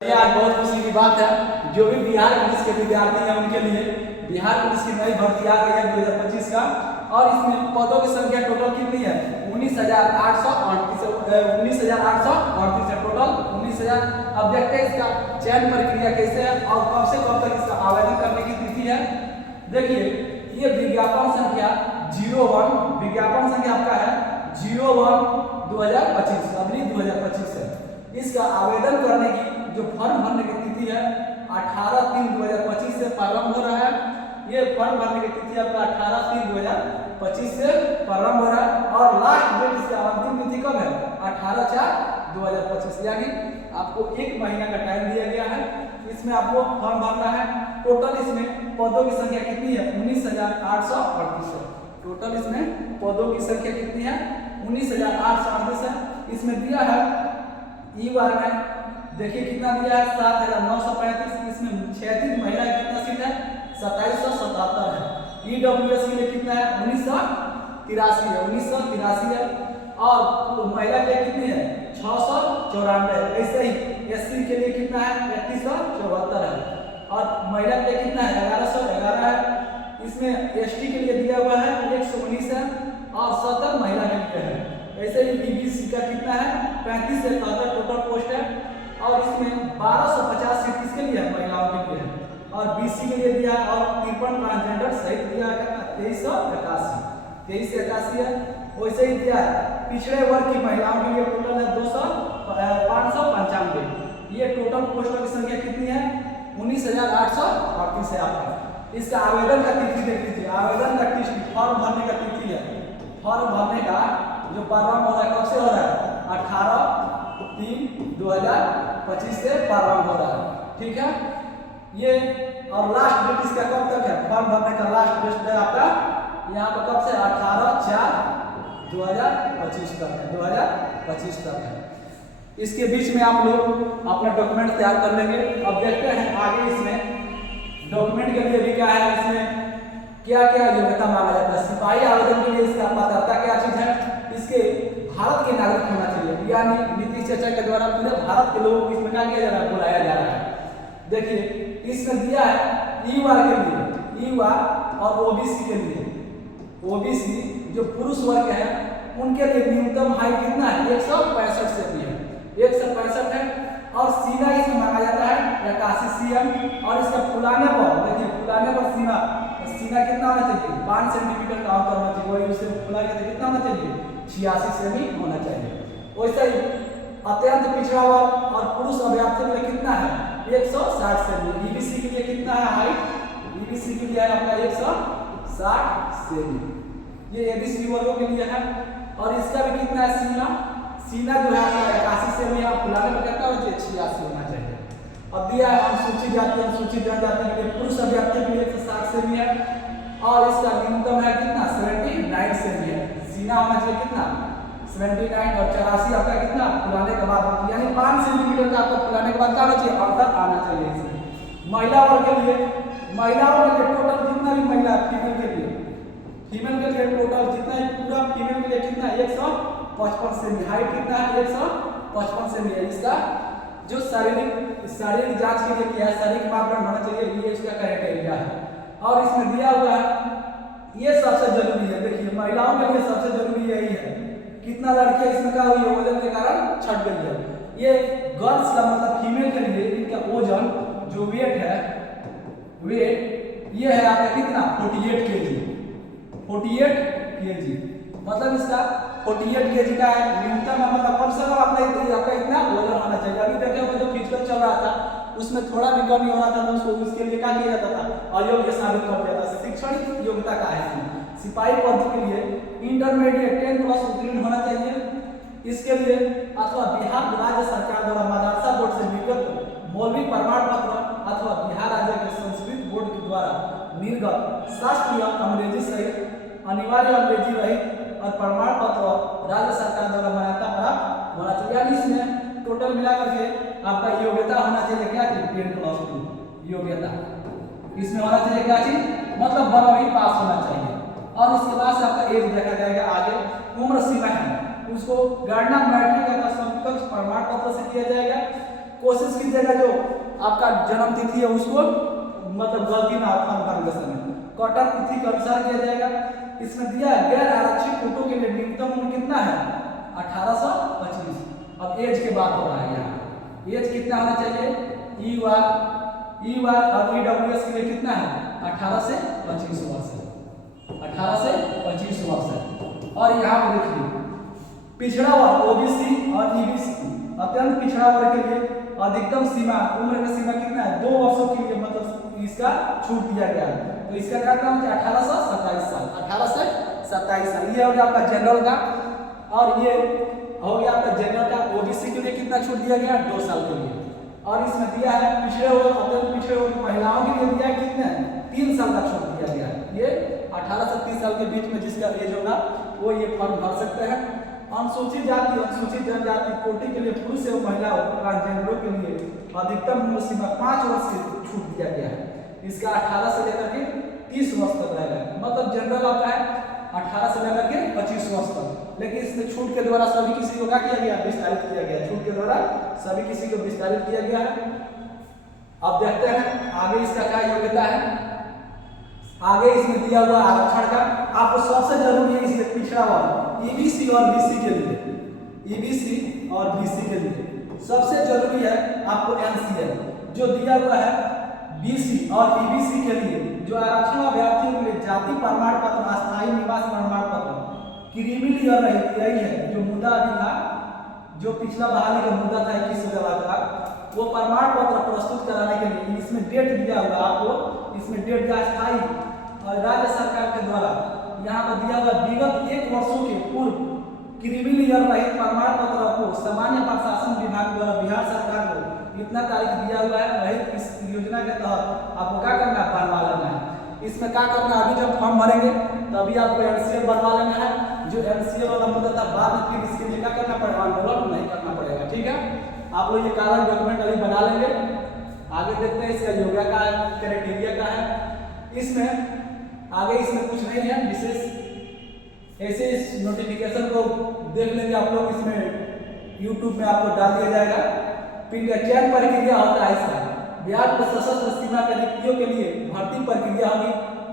ये आज बहुत खुशी की बात है, जो भी बिहार पुलिस के विद्यार्थी हैं उनके लिए बिहार पुलिस की नई भर्ती आ गई है 2025 का। और इसमें पदों की संख्या टोटल कितनी है? 19,838 है टोटल 19,000। अब देखते हैं इसका चयन प्रक्रिया कैसे है और कब से कब तक इसका आवेदन करने की तिथि है। देखिए, ये विज्ञापन संख्या 01 आपका है 01/2025 है। इसका आवेदन करने की जो फॉर्म भरने की तिथि है 18/3/2025 से प्रारंभ हो रहा है। ये फॉर्म भरने की तिथि आपका 18/3/2025 से प्रारंभ हो रहा है और लास्ट डेट इसका अंतिम तिथि कब है? 18/4/2025, यानी आपको 1 महीना का टाइम दिया गया है। इसमें आपको फॉर्म भरना है। टोटल इसमें पदों की संख्या कितनी है? 19,838 है। टोटल इसमें पदों की संख्या कितनी है? 19,838 है। इसमें दिया है ई बार में देखिए कितना दिया है 7,935। इसमें 36 महिला कितना सीट है? 2777 है। ईडब्ल्यूएस के लिए कितना है? 1983 है। और महिला के लिए कितनी है? 694। ऐसे ही एससी के लिए कितना है? 3374 है। और महिला के लिए कितना है? 1111 है। इसमें एसटी के लिए दिया हुआ है 119 है और 70 महिला के लिए है। ऐसे ही बीबीसी का कितना है? 35 से 73 टोटल पोस्ट है। और इसमें 1250 सीट किसके लिए है? महिलाओं के लिए है। और बीसी के लिए दिया और 53 ट्रांसजेंडर सहित दिया है 2381 है। वैसे ही दिया है पिछड़े वर्ग की महिलाओं के लिए टोटल है 595। ये टोटल पोस्टों की संख्या कितनी है? 19,838 है आपका। इसका आवेदन का तिथि देख लीजिए। आवेदन का तिथि फॉर्म भरने का तिथि है। फॉर्म भरने का जो प्रारंभ हो रहा है कब से हो रहा है? 18/3/2025 से प्रारंभ हो रहा है। ठीक है, ये और लास्ट डेट इसका कब तक है? फॉर्म भरने का लास्ट डेट है आपका यहाँ पर कब से? 18/4/2025 तक है। 2025 तक है। इसके बीच में आप लोग अपना डॉक्यूमेंट तैयार कर लेंगे। अब देखते हैं आगे इसमें डॉक्यूमेंट के लिए भी क्या है, इसमें क्या क्या योग्यता मांगा जाता है। सिपाही आवेदन के लिए इसका पात्रता क्या चीज है? इसके भारत के नागरिक होना चाहिए, यानी नीतीश चाचा के द्वारा पूरे भारत के लोगों को इसमें क्या किया जा रहा है? बुलाया जा रहा है। देखिए, इसमें दिया है ईवार के लिए, ईवार और ओबीसी के लिए। ओबीसी जो पुरुष वर्ग है उनके लिए न्यूनतम हाइट कितना है? 165 सेमी है। 165 है। और सीना इसमें मांगा जाता है 81 cm। और इसका फुलाने पर देखिए, फुलाने पर सीना कितना होना चाहिए? 5 सेंटीमीटर का अंतर होना चाहिए। वही उसे फुला के कितना होना चाहिए? 86 सेमी होना चाहिए। वैसे ही अत्यंत पिछड़ा वर्ग और पुरुष अभ्यर्थी के लिए कितना है? 160 सेमी। ईबीसी के लिए कितना है हाइट? ईबीसी के लिए है आपका 160 सेमी। ये एबीसी वर्गों के लिए है। और इसका भी कितना है? सीना जो है 81 सेमी है। फुलाने पर कितना होना चाहिए? 86 होना चाहिए। अब दिया है अनुसूचित जाति अनुसूचित जनजाति के लिए पुरुष अभ्यर्थी के लिए 160 सेमी है। और इसका न्यूनतम है कितना? 79 सेमी है। सीना होना चाहिए कितना? 79 और 84 आपका कितना? फुलाने के बाद, यानी 5 सेंटीमीटर का आपको फुलाने के बाद क्या होना चाहिए? अंतर आना चाहिए इसमें। महिला वर्ग के लिए, महिलाओं के लिए टोटल जितना भी महिला फीमेल के लिए टोटल जितना पूरा फीमेल के लिए कितना? 155 सेमी। हाइट कितना है? 155 सेमी है। इसका जो शारीरिक जांच के लिए किया है, शारीरिक मापदंड होना चाहिए, ये इसका क्राइटेरिया है। और इसमें दिया हुआ है ये सबसे जरूरी है। देखिए, महिलाओं के लिए सबसे जरूरी यही है। कितना लड़कियां इसमें क्या हुई? वजन के कारण छट गई है। ये गर्ल्स का मतलब फीमेल के लिए इनका वजन जो वेट है, ये है आपका कितना? 48 kg। 48 kg मतलब इसका 48 kg का है न्यूनतम। मतलब कम से कम आपका इतना वजन होना चाहिए। अभी देखे होंगे जो फिजिकल चल रहा था उसमें थोड़ा भी कमी हो रहा था तो उसके लिए क्या किया जाता था? अयोग्य साबित कर दिया था। शैक्षणिक योग्यता का है सिपाही पद के लिए इंटरमीडिएट 10+ उत्तीर्ण होना चाहिए। इसके लिए अथवा बिहार राज्य सरकार द्वारा मदरसा बोर्ड से निर्गत मौलवी प्रमाण पत्र अथवा बिहार राज्य के संस्कृत बोर्ड के द्वारा निर्गत शास्त्रीय अंग्रेजी सहित अनिवार्य अंग्रेजी रहित और प्रमाण पत्र राज्य सरकार द्वारा मान्यता प्राप्त होना चाहिए। यानी इसमें टोटल मिलाकर के आपका योग्यता होना चाहिए क्या चीज? 10+2 योग्यता इसमें होना चाहिए। क्या चीज? मतलब 12वीं पास होना चाहिए। और इसके बाद से आपका एज देखा जाएगा। आगे उम्र सीमा है उसको गणना मैट्रिक अथवा समकक्ष प्रमाण पत्र से किया जाएगा। कोशिश कीजिएगा जो आपका जन्म तिथि है उसको मतलब गलती ना फॉर्म भरने के समय कटऑफ तिथि के अनुसार किया जाएगा। इसमें दिया है गैर आरक्षित कोटों के लिए न्यूनतम उम्र कितना है 1825। अब एज के बात हो रहा है यहाँ एज कितना होना चाहिए ई वाई और ईडब्ल्यूएस के लिए कितना है 18 से 25 वर्ष है 18 से 25 वर्ष है। और यहाँ पे देखिए पिछड़ा वर्ग ओबीसी और ईबीसी अत्यंत पिछड़ा वर्ग के लिए अधिकतम सीमा उम्र का सीमा कितना है 2 वर्षों के लिए मतलब इसका छूट दिया गया है। तो इसका क्या काम है 18 से 27 साल 18 से 27 साल ये हो गया आपका जनरल का। और ये हो गया आपका जनरल का ओबीसी के लिए कितना छूट दिया गया 2 साल के लिए। और इसमें दिया है पिछड़े वर्ग अत्यंत पिछड़े वर्ग महिलाओं के लिए दिया है कितना 3 साल का छूट दिया गया है। ये 18 से 30 साल के बीच में जिसका एज होगा वो ये फॉर्म भर सकते हैं। अनुसूचित जाति अनुसूचित जनजाति कोटि के लिए पुरुष एवं महिला ट्रांसजेंडरों के लिए अधिकतम उम्र सीमा 5 वर्ष की छूट दिया गया है। इसका 18 से लेकर के 30 वर्ष तक रहेगा मतलब जनरल आपका है 18 से लेकर के 25 वर्ष तक। लेकिन इसमें छूट के द्वारा सभी किसी को क्या किया गया विस्तारित किया गया छूट के द्वारा सभी किसी को विस्तारित किया गया है। अब देखते हैं आगे इसका क्या योग्यता है। आगे इसमें दिया हुआ आरक्षण का आपको सबसे जरूरी है इसमें पिछड़ा वर्ग ईबीसी और बीसी के लिए ईबीसी और बीसी के लिए सबसे जरूरी है आपको एनसीएल जो दिया हुआ है बीसी और ईबीसी के लिए जो आरक्षण अभ्यर्थियों के लिए जाति प्रमाण पत्र अस्थायी निवास प्रमाण पत्र क्रीमी लीयर यही है जो मुद्दा अभी था जो पिछला बहाली का मुद्दा था 21,000 का वो प्रमाण पत्र प्रस्तुत कराने के लिए इसमें डेट दिया हुआ आपको इसमें डेट दिया स्थायी और राज्य सरकार के द्वारा यहाँ पर दिया हुआ विगत 1 वर्षों के पूर्व क्रीमी लीयर रहित प्रमाण पत्र को सामान्य प्रशासन विभाग द्वारा बिहार सरकार को इतना तारीख दिया हुआ है रहित इस योजना के तहत आपको क्या करना है बनवा लेना है। इसमें क्या करना है अभी जब फॉर्म भरेंगे तभी आपको एनसीएल बनवा लेना है जो एनसीएल वाला मुद्दा था बाद में फिर इसके लिए क्या करना पड़ेगा आंदोलन नहीं करना पड़ेगा। ठीक है आप लोग ये कारण डॉक्यूमेंट अभी बना लेंगे। आगे देखते हैं इसका योग्यता का है क्राइटेरिया का है। इसमें आगे इसमें कुछ नहीं है विशेष ऐसे इस नोटिफिकेशन को देख लेंगे आप लोग इसमें यूट्यूब में आपको डाल दिया जाएगा। फिर चयन प्रक्रिया होता है इसका बिहार के सशस्त्र सीमा के रिक्तियों के लिए भर्ती प्रक्रिया होगी।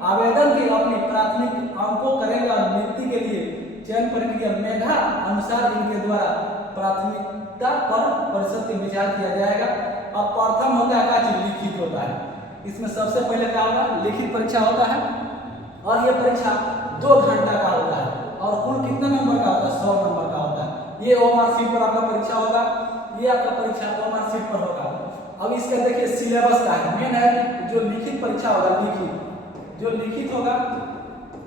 आवेदन के अपनी प्राथमिक अंकों करेंगे और नियुक्ति के लिए चयन प्रक्रिया मेधा अनुसार इनके द्वारा प्राथमिकता पर परिषद के विचार किया जाएगा। अब प्रथम होता है क्या चीज लिखित होता है। इसमें सबसे पहले क्या होगा लिखित परीक्षा होता है और ये परीक्षा 2 घंटा का होता है और कुल कितने नंबर का होता है 100 नंबर का होता है। ये ओमार सीट पर आपका परीक्षा होगा ये आपका परीक्षा ओमार सीट पर होगा। अब इसका देखिए सिलेबस का है मेन है जो लिखित परीक्षा होगा जो लिखित होगा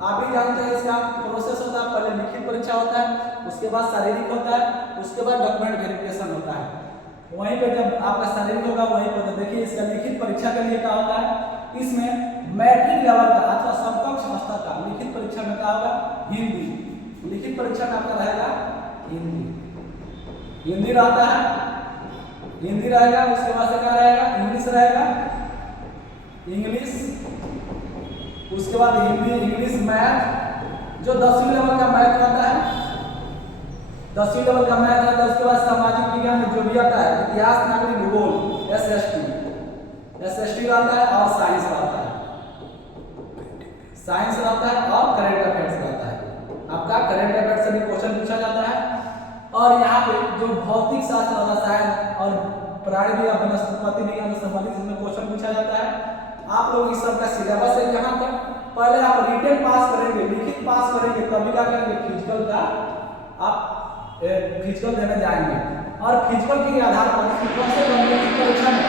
आप ही जानते हैं इसका प्रोसेस होता है। पहले लिखित परीक्षा होता है उसके बाद शारीरिक होता है उसके बाद डॉक्यूमेंट वेरिफिकेशन होता है। वहीं पे जब आपका शारीरिक होगा वहीं पर देखिए इसका लिखित परीक्षा के लिए क्या होता है इसमें मैट्रिक लेवल का अथवा समकक्ष स्तर का लिखित परीक्षा में क्या होगा हिंदी लिखित परीक्षा में आपका रहेगा हिंदी रहता है हिंदी रहेगा। उसके बाद से क्या रहेगा इंग्लिश रहेगा इंग्लिश उसके बाद हिंदी इंग्लिश मैथ जो 10वीं लेवल का मैथ रहता है 10वीं लेवल का मैथ रहता है। उसके बाद सामाजिक विज्ञान में जो भी आता है इतिहास नागरिक भूगोल एसएसटी रहता है और साइंस रहता है और करंट अफेयर्स रहता है। आपका करंट अफेयर्स से भी क्वेश्चन पूछा जाता है। और यहाँ पे जो भौतिक शास्त्र रसायन और प्राणी विज्ञान वनस्पति विज्ञान से संबंधित इसमें क्वेश्चन पूछा जाता है। आप लोग इस सब का सिलेबस है यहाँ पर पहले आप रिटन पास करेंगे लिखित पास करेंगे तभी क्या करेंगे फिजिकल का आप फिजिकल देने जाएंगे और फिजिकल के आधार पर कम से कम लिखित परीक्षा में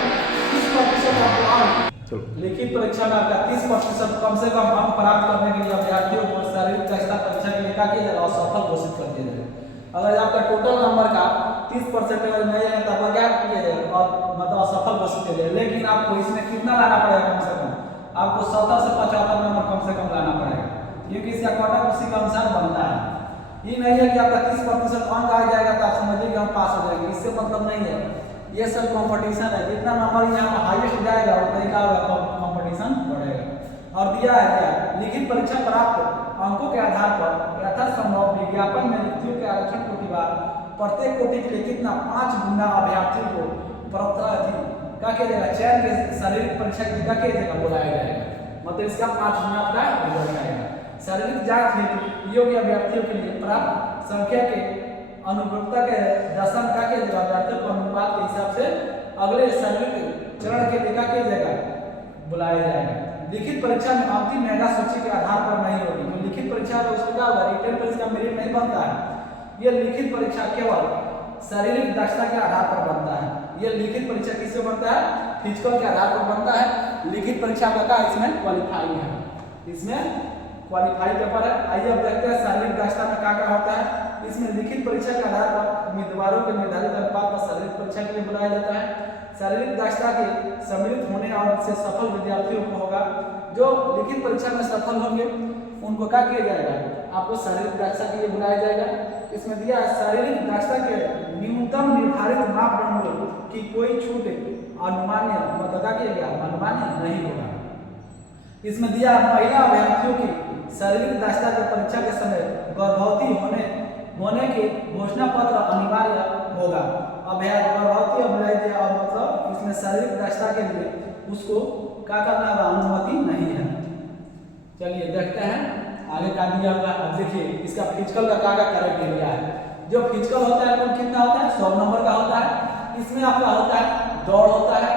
30% आपको लिखित परीक्षा में आपका 30% कम से कम अंक प्राप्त करने के लिए अभ्यर्थियों को शारीरिक दक्षता परीक्षा के लिए क्या किया जाएगा असफल घोषित कर दिया जाएगा। अगर आपका टोटल नंबर का 30% अगर नहीं है तो आपका क्या किया जाएगा और मतलब असफल घोषित किया जाएगा। लेकिन आपको इसमें कितना लाना पड़ेगा कम से कम आपको 70 से 75 नंबर कम से कम लाना पड़ेगा क्योंकि इसका कोटा उसी के अनुसार बनता है। ये नहीं है कि आपका 30% अंक आ जाएगा तो आप समझिए कि हम पास हो जाएंगे इससे मतलब नहीं है। ये सब कंपटीशन है जितना नंबर यहाँ पर हाईएस्ट जाएगा उतना ही का कंपटीशन बढ़ेगा। और दिया है क्या लिखित परीक्षा प्राप्त अंकों के आधार पर यथासंभव विज्ञापन में रिक्तियों के आरक्षण कोटिवार प्रत्येक कोटि के लिए कितना 5 गुना अभ्यर्थियों को क्या किया जाएगा, चयन के शारीरिक परीक्षा के लिए क्या किया जाएगा, बुलाया जाएगा। मतलब इसका 5 में आपका रिजल्ट आएगा। शारीरिक जांच हेतु योग्य अभ्यर्थियों के लिए प्राप्त संख्या के अनुरूपता के दशम क्या किया जाएगा, अभ्यर्थियों को अनुपात के हिसाब से अगले शारीरिक चरण के लिए क्या किया जाएगा, बुलाया जाएगा। लिखित परीक्षा में अंतिम मेधा सूची के आधार पर नहीं होगी। जो लिखित परीक्षा है उसमें क्या होगा, रिटन परीक्षा मेरिट नहीं बनता है। ये लिखित परीक्षा केवल शारीरिक दक्षता के आधार पर बनता है। ये लिखित परीक्षा किससे बनता है, फिजिकल के आधार पर बनता है। लिखित परीक्षा का इसमें क्वालिफाई है, इसमें क्वालिफाई पेपर है। आइए अब देखते हैं शारीरिक दक्षता में क्या क्या होता है। इसमें लिखित परीक्षा के आधार पर उम्मीदवारों के निर्धारित अनुपात पर शारीरिक परीक्षा के लिए बुलाया जाता है। शारीरिक दक्षता के सम्मिलित होने और से सफल विद्यार्थियों को होगा। जो लिखित परीक्षा में सफल होंगे उनको क्या किया जाएगा, आपको शारीरिक दक्षता के लिए बुलाया जाएगा। इसमें दिया है शारीरिक दक्षता के न्यूनतम निर्धारित मापदंडों की कोई छूट अनुमान्य मतलब क्या किया गया, अनुमान्य नहीं होगा। इसमें दिया महिला अभ्यर्थियों की शारीरिक दक्षता के परीक्षा के समय गर्भवती होने के घोषणा पत्र अनिवार्य होगा। गर्भवती अभिलाषी और मतलब इसमें शारीरिक दक्षता के लिए उसको क्या करना होगा, अनुमति नहीं है। चलिए देखते हैं आगे का दिया हुआ। अब देखिए इसका फिजिकल का क्या क्राइटेरिया है। जो फिजिकल होता है वो कितना होता है, 100 नंबर का होता है। इसमें आपका होता है दौड़ होता है,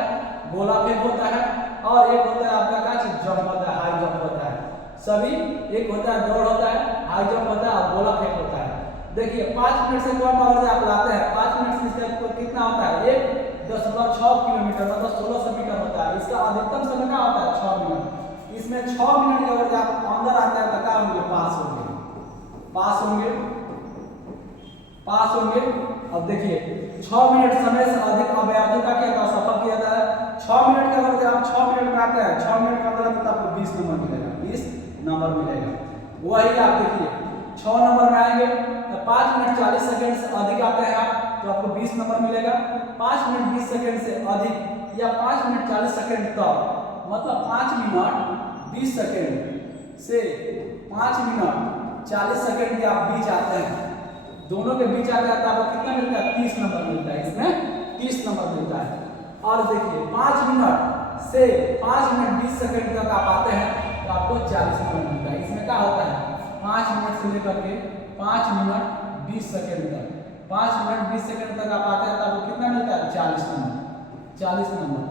गोला फेंक होता है और एक होता है आपका क्या चीज, जंप होता है, हाई जंप होता है। सभी एक होता है दौड़ होता है, हाई जंप होता है और गोला फेंक होता है। देखिए 5 मिनट से कम अगर आप लाते हैं, 5 मिनट से कितना होता है, 1.6 किलोमीटर मतलब 1600 मीटर होता है। इसका अधिकतम समय क्या होता है, 6 मिनट। इसमें 6 मिनट के अगर आप अंदर आते हैं तो क्या होंगे, पास होंगे। अब देखिए 6 मिनट समय से अधिक अभ्यर्थी का क्या था, सफल किया जाता है। 6 मिनट के अगर आप 6 मिनट में आते हैं, 6 मिनट के अंदर आते हैं तो आपको 20 नंबर मिलेगा, 20 नंबर मिलेगा। वही आप देखिए 6 नंबर में आएंगे तो 5 मिनट 40 सेकंड से अधिक आते हैं आप तो आपको 20 नंबर मिलेगा। 5 मिनट 20 सेकंड से अधिक या 5 मिनट 40 सेकंड तक मतलब 5 मिनट 20 सेकंड से 5 मिनट 40 सेकंड के आप बीच आते हैं, दोनों के बीच आते हैं तो आपको कितना मिलता है, 30 नंबर मिलता है। इसमें 30 नंबर मिलता है। और देखिए 5 मिनट से 5 मिनट 20 सेकंड तक आप आते हैं तो आपको 40 नंबर मिलता है। इसमें क्या होता है, 5 मिनट से लेकर के 5 मिनट 20 सेकंड तक, 5 मिनट 20 सेकंड तक आप आते हैं तो आपको कितना मिलता है, 40 नंबर।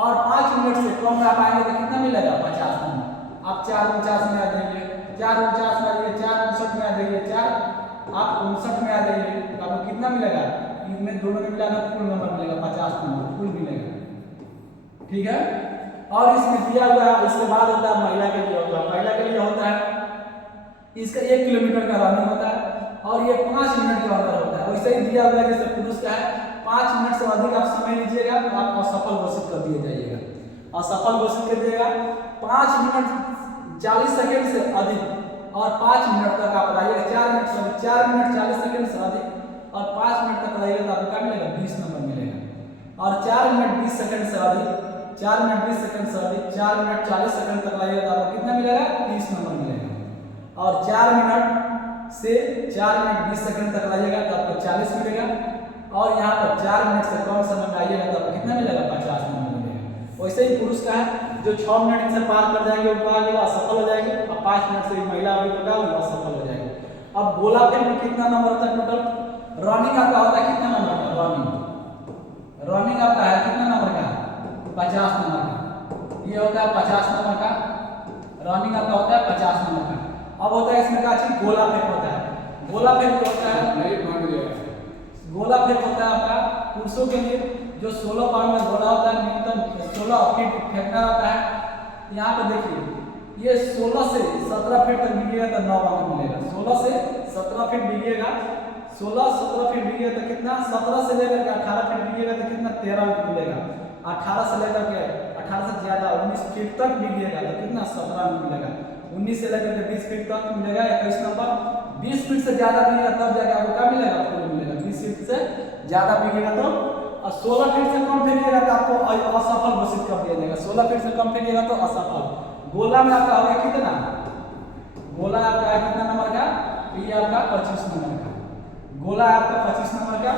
और 5 मिनट से कम में आप आएंगे तो कितना मिलेगा, 50 नंबर। आप 449 में आ जाइए, 449 में आ जाइए, 459 में आ जाइए, 459 में आ जाइए तो आपको कितना मिलेगा, इनमें दोनों में मिलाकर कुल नंबर मिलेगा 50 नंबर कुल मिलेगा। ठीक है। और इसमें दिया हुआ है, इसके बाद होता है महिला के लिए होगा। महिला के लिए होता है इसका 1 किलोमीटर का रनिंग होता है और ये 5 मिनट के अंदर होता है। वैसे ही दिया हुआ है जैसे पुरुष का है, 5 मिनट से अधिक आप समय लीजिएगा तो आप असफल घोषित कर दिया जाइएगा, असफल घोषित कर दिएगा। 5 मिनट 40 सेकंड से अधिक और 5 मिनट तक आप रहिएगा, 4 मिनट 40 सेकंड से अधिक और 5 मिनट तक रहिएगा तो आपको क्या मिलेगा, 20 नंबर मिलेगा। और 4 मिनट 20 सेकंड से अधिक, 4 मिनट 20 सेकंड से अधिक, 4 मिनट 40 सेकंड तक रहिएगा तो आपको कितना मिलेगा, 30 नंबर मिलेगा। और 4 मिनट से 4 मिनट 20 सेकंड तक रहिएगा तो आपको 40 मिलेगा। और यहाँ पर 4 मिनट से कम समय में आइएगा तो आपको कितना मिलेगा, 50 नंबर मिलेगा। वैसे ही पुरुष का है, जो 6 मिनट से पार कर जाएंगे वो आगे असफल हो जाएंगे और 5 मिनट से महिला अभी तो क्या होगी, असफल हो जाएगी। अब गोला फेंक में कितना नंबर होता है टोटल, रनिंग आपका होता है कितना नंबर का, रनिंग आपका है कितना नंबर का, 50 नंबर का। ये होता है 50 नंबर का रनिंग आपका होता है 50 नंबर का। अब होता है इसमें क्या चीज, गोला फेंक होता है। गोला फेंक होता है, गोला फेंक होता है आपका पुरुषों के लिए, जो 16 पाउंड में गोला होता है, न्यूनतम 16 फीट फेंकना होता है। यहाँ पे देखिए ये 16 से 17 फीट तक बिगेगा तो 9 अंक मिलेगा। 16 से 17 फीट बिगेगा, 16-17 फीट बिगेगा तो कितना, 17 से लेकर के 18 फीट बिगेगा तो कितना, 13 अंक मिलेगा। 18 से लेकर के 18 से ज्यादा 19 फीट तक बिगेगा तो कितना, 17 अंक मिलेगा। 19 से लेकर के 20 फीट तक मिलेगा 21 नंबर। 20 फीट से ज्यादा बिगेगा तब जाके आपको क्या मिलेगा, फुल मिलेगा। 20 फीट से ज्यादा बिगेगा तो, और 16 फीट से कम फेंकिएगा तो आपको असफल घोषित कर दिया जाएगा। 16 फीट से कम फेंकिएगा तो असफल। गोला में आपका होगा कितना, गोला आपका है कितना नंबर का, ये आपका 25 नंबर का गोला है आपका 25 नंबर का।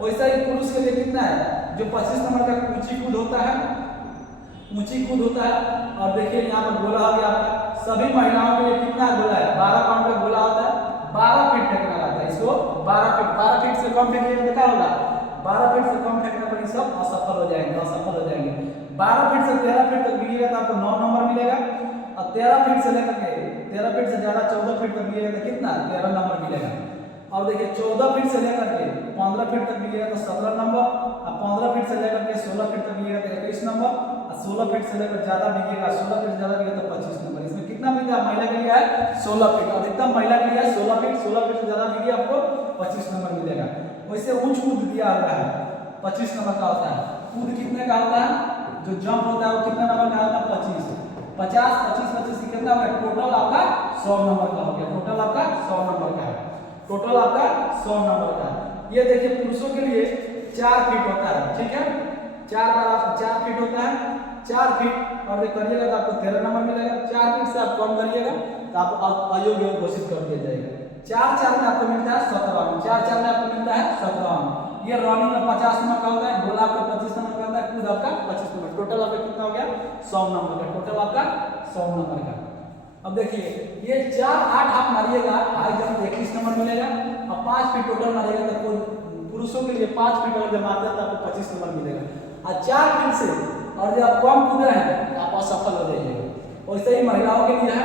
वैसा ही पुरुष के लिए कितना है, जो 25 नंबर का ऊंची कूद होता है, ऊंची कूद होता है। और देखिए यहाँ पर गोला हो गया आपका, सभी महिलाओं के लिए कितना गोला है, 12 पाउंड का गोला होता है, 12 फीट फेंकना रहता है इसको, 12 फीट से कम फेंकिए तो क्या होगा, 12 फीट से कम फेंकने पर ये सब असफल हो जाएंगे, असफल हो जाएंगे। 12 फीट से 13 फीट तक गिरिएगा तो आपको 9 नंबर मिलेगा, और 13 फीट से लेकर के 13 फीट से ज्यादा 14 फीट तक गिरिएगा तो कितना, 13 नंबर मिलेगा। और देखिए 14 फीट से लेकर के 15 फीट तक गिरिएगा तो 17 नंबर, और 15 फीट से लेकर के 16 फीट तक गिरिएगा तो 21 नंबर, और 16 फीट से लेकर ज्यादा गिरिएगा, 16 फीट ज्यादा गिरिएगा तो 25 नंबर। इसमें कितना मिलेगा, महिला के लिए है 16 फीट, अधिकतम महिला के लिए है 16 फीट, 16 फीट से ज्यादा गिरिए आपको 25 नंबर मिलेगा। वैसे ऊंच कूद दिया हुआ है 25 नंबर का होता है, कूद कितने का होता है, जो जंप होता है वो कितना नंबर का होता है, 25, 50, 25, 25 कितना हो गया, टोटल आपका 100 नंबर का हो गया, टोटल आपका 100 नंबर का है, टोटल आपका 100 नंबर का है। ये देखिए पुरुषों के लिए 4 फीट होता है, ठीक है, 4 फीट होता है, 4 फीट और ये करिएगा तो आपको 13 नंबर मिलेगा। 4 फीट से आप कम करिएगा तो आप अयोग्य घोषित कर दिया जाएगा। 4 में आपको मिलता है 17, 4 में आपको मिलता है 17। ये रनिंग में 50 नंबर का होता है, गोला आपका 25 नंबर का होता है, कूद आपका 25 नंबर, टोटल आपका कितना हो गया 100 नंबर का, टोटल आपका 100 नंबर का। अब देखिए ये 4, 8 आप मारिएगा, हाई जंप 21 नंबर मिलेगा, और 5 फीट टोटल मारिएगा तो पुरुषों के लिए 5 फीट अगर जब मारते हैं तो आपको 25 नंबर मिलेगा। और 4 फीट से और जब आप कम कूदे हैं तो आप असफल हो जाइएगा। वैसे ही महिलाओं के लिए है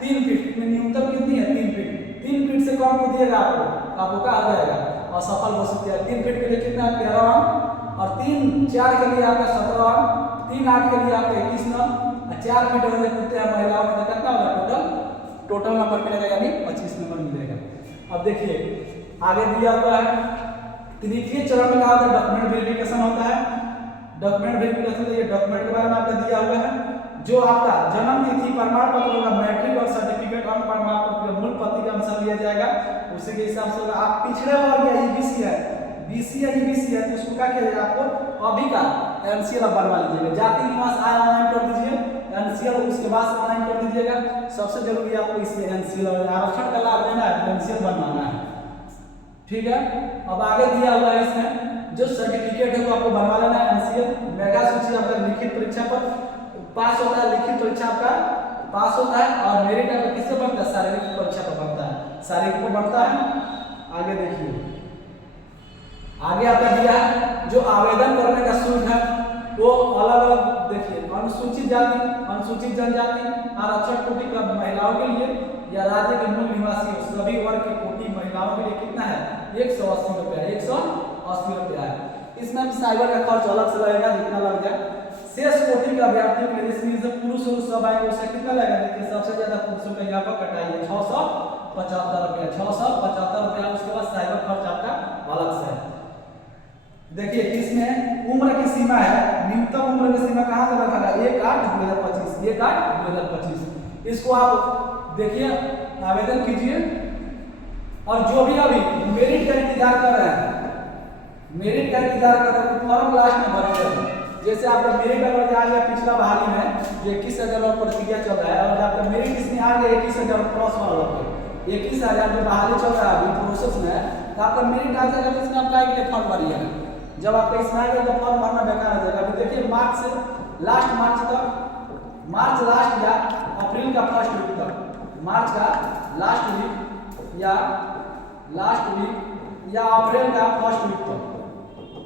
3 फीट में न्यूनतम कितनी है, 3 फीट, 3 फीट से कम कूदिएगा आपको क्या हो जाएगा, असफल हो सकते हैं। 3 फीट के लिए कितना है 13 अंक, और 3, 4 के लिए आपका 17 अंक, 3, 8 के लिए आपका 21 अंक, 4 फीट हो कूदते हैं महिलाओं का कितना होगा, टोटल नंबर मिलेगा यानी 25 नंबर मिलेगा। अब देखिए आगे दिया हुआ है तृतीय चरण में कहा था डॉक्यूमेंट वेरिफिकेशन होता है। डॉक्यूमेंट वेरिफिकेशन तो ये डॉक्यूमेंट के बारे में आपका दिया हुआ है, जो आपका जन्म तिथि प्रमाण पत्र होगा, मैट्रिक और सर्टिफिकेट और प्रमाण पत्र मूल पत्र के अनुसार लिया जाएगा, उसी के हिसाब से होगा। आप पिछड़े वर्ग या ईबीसी है, बीसी या ईबीसी है तो उसको क्या किया जाएगा, आपको अभी का एनसीएल बनवा लीजिएगा, जाति निवास आय ऑनलाइन कर दीजिए, एनसीएल उसके बाद ऑनलाइन कर दीजिएगा। सबसे जरूरी है आपको इसमें एनसीएल और आरक्षण का लाभ लेना है, एनसीएल बनवाना है, ठीक है। अब आगे दिया हुआ है इसमें जो सर्टिफिकेट है वो आपको बनवा लेना है, एनसीएल मेगा सूची आपका लिखित परीक्षा पर पास होता है, लिखित परीक्षा आपका पास होता है, और मेरिट आपका किससे बनता है, शारीरिक परीक्षा पर बनता है, शारीरिक पर बनता है। आगे देखिए आगे आपका दिया है जो आवेदन करने का शुल्क है वो अलग अलग देखिए, अनुसूचित जाति, अनुसूचित जनजाति, आरक्षण कोटि का महिलाओं के लिए या राज्य के मूल निवासी सभी वर्ग की कोटि महिलाओं के लिए कितना है 180 रुपया, 180 रुपया है। इसमें भी साइबर का खर्च अलग से लगेगा, जितना लग जाए। शेष कोटि के अभ्यर्थियों के लिए जिसमें से पुरुष और सब आएंगे उससे कितना लगेगा, देखिए सबसे ज्यादा पुरुषों का यहाँ पर कटाई है 675 रुपया, 675 रुपया। उसके बाद साइबर खर्च आपका अलग से है। देखिए इसमें उम्र की सीमा है, न्यूनतम उम्र की सीमा कहाँ तक रखा गया 1/8/2025, 1/8/2025। इसको आप देखिए आवेदन कीजिए, और जो भी अभी मेरिट का इंतजार कर रहे हैं, मेरिट का इंतजार कर रहे हैं फॉर्म लास्ट में भरेंगे। जैसे आपका मेरिट अगर आ गया पिछला बहाली में जो 21,000 और प्रक्रिया चल रहा है, और आपका मेरिट इसमें आ गया 21,000 प्लस वाला 21,000 जो बहाली चल रहा है अभी प्रोसेस में, तो आपका मेरिट आ जाएगा तो इसमें अप्लाई के लिए फॉर्म भरिएगा। जब आपका इसमें आ गया तो फॉर्म भरना बेकार हो जाएगा। अभी देखिए मार्च से लास्ट मार्च तक, मार्च लास्ट या अप्रैल का फर्स्ट वीक तक, मार्च का लास्ट वीक या अप्रैल का फर्स्ट वीक तक,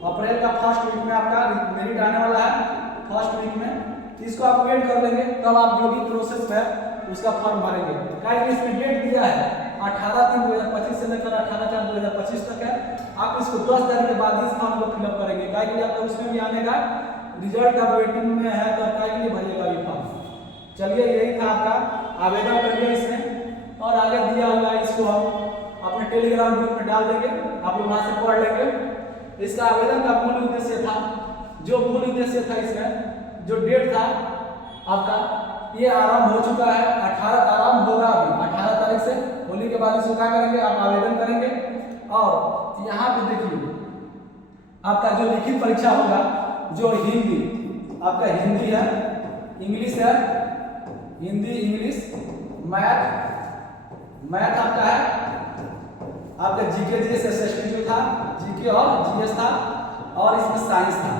अप्रैल का फर्स्ट वीक में आपका मेरिट आने वाला है फर्स्ट वीक में। इसको आप वेट कर लेंगे, तब आप जो भी प्रोसेस है उसका फॉर्म भरेंगे। क्या इसमें डेट दिया है 18/3/2025 से लेकर 18/4/2025 तक है। आप इसको 10 तारीख के बाद इस फॉर्म को फिलअप करेंगे, क्या के लिए आपका उसमें भी आने का रिजल्ट का वेटिंग में है, तो क्या के लिए भरिएगा ये फॉर्म। चलिए यही था आपका, आवेदन करिए इसमें, और आगे दिया हुआ है इसको हम अपने टेलीग्राम ग्रुप में डाल देंगे, आप लोग वहां से पढ़ लेंगे। इसका आवेदन का मूल उद्देश्य था, जो मूल उद्देश्य था इसमें जो डेट था आपका ये आरंभ हो चुका है, 18 आरंभ होगा अभी 18 तारीख से। होली के बाद इसको क्या करेंगे, आप आवेदन करेंगे। और यहाँ पे देखिए आपका जो लिखित परीक्षा होगा, जो हिंदी आपका हिंदी है, इंग्लिश है, हिंदी इंग्लिश, मैथ आपका है, आपका जीके जीएस एसएसटी जो था, जीके और जीएस था, और इसमें साइंस था।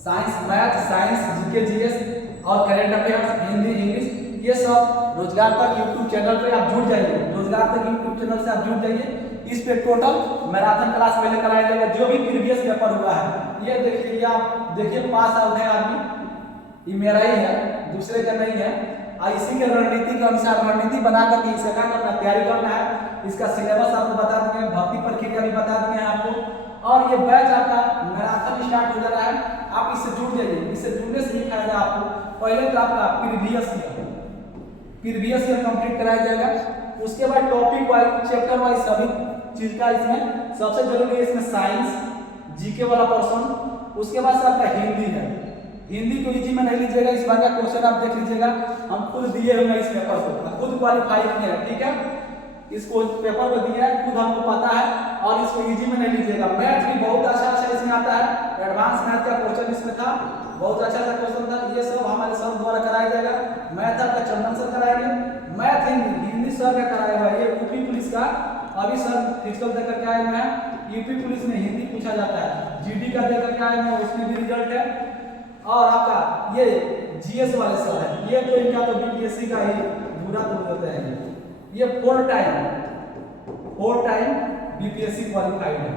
Science math, science, GK, GS और करेंट अफेयर्स, हिंदी, इंग्लिश, ये सब रोजगार तक यूट्यूब चैनल पे आप जुड़ जाइए। रोजगार तक यूट्यूब चैनल से आप जुड़ जाइए। इस पे टोटल मैराथन क्लास पहले कराया जाएगा, जो भी प्रीवियस पेपर हुआ है। ये देखिए, ये आप देखिए पास आउट है आदमी, ये मेरा ही है, दूसरे का नहीं है। और इसी के रणनीति के अनुसार रणनीति बना करके इसे क्या करना, तैयारी करना है। इसका सिलेबस आपको बता देंगे, भर्ती प्रक्रिया भी बता देंगे आपको। और ये बैच आपका मैराथन स्टार्ट हो जा रहा है, आप इससे जुड़ जाइए। इससे जुड़ने से ये फायदा आपको, पहले तो आपका प्रीवियस ईयर कंप्लीट कराया जाएगा। उसके बाद टॉपिक वाइज, चैप्टर वाइज सभी चीज का इसमें सबसे जरूरी है इसमें साइंस, जीके वाला पोर्शन। उसके बाद आपका हिंदी है। हिंदी को इजी में नहीं लीजिएगा, इस बार का क्वेश्चन आप देख लीजिएगा, हम खुद दिए हुए इस पेपर को, खुद क्वालिफाई किए हैं, ठीक है। इसको पेपर को दिया है, खुद हमको पता है, और इसको इजी में नहीं लीजिएगा। मैथ भी बहुत अच्छा इसमें आता है, एडवांस मैथ का क्वेश्चन इसमें था, बहुत अच्छा क्वेश्चन था। ये सब हमारे सर द्वारा कराया जाएगा। मैथ आपका चंदन सर कराएंगे, मैथ हिंदी सर का कराया हुआ है। ये यूपी पुलिस का अभी सर फिजिकल दे करके आए हुए हैं। यूपी पुलिस में हिंदी पूछा जाता है, जीडी का दे करके आए हुए हैं, उसमें भी रिजल्ट है। और आपका ये जीएस वाले सर है, ये तो इनका तो बीपीएससी का ही पूरा तो होता है। ये 4 टाइम बीपीएससी क्वालिफाइड है।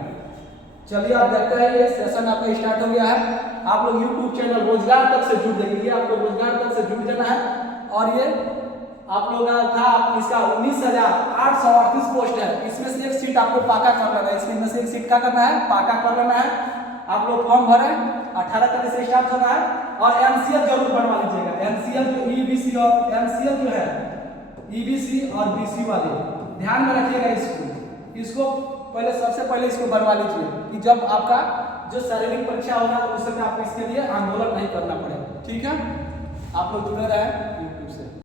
चलिए आप देखते हैं, ये सेशन आपका स्टार्ट हो गया है। आप लोग यूट्यूब चैनल रोजगार तक से जुड़ जाइए, आपको रोजगार तक से जुड़ जाना है। और ये आप लोग का था, इसका 19,838 पोस्ट है। इसमें से एक सीट आपको पाका कर लेना है, इसमें से एक सीट का करना है, पाका कर लेना है। आप लोग फॉर्म भरे, 18 तारीख से स्टार्ट होना है। और एनसीएल जरूर बनवा लीजिएगा। एनसीएल जो ईबीसी और एनसीएल जो है ईबीसी और बीसी वाले, ध्यान में रखिएगा। इसको पहले सबसे पहले इसको बनवा लीजिए कि जब आपका जो शारीरिक परीक्षा होगा उस समय आपको इसके लिए आंदोलन नहीं करना पड़े, ठीक है। आप लोग जुड़े रहे।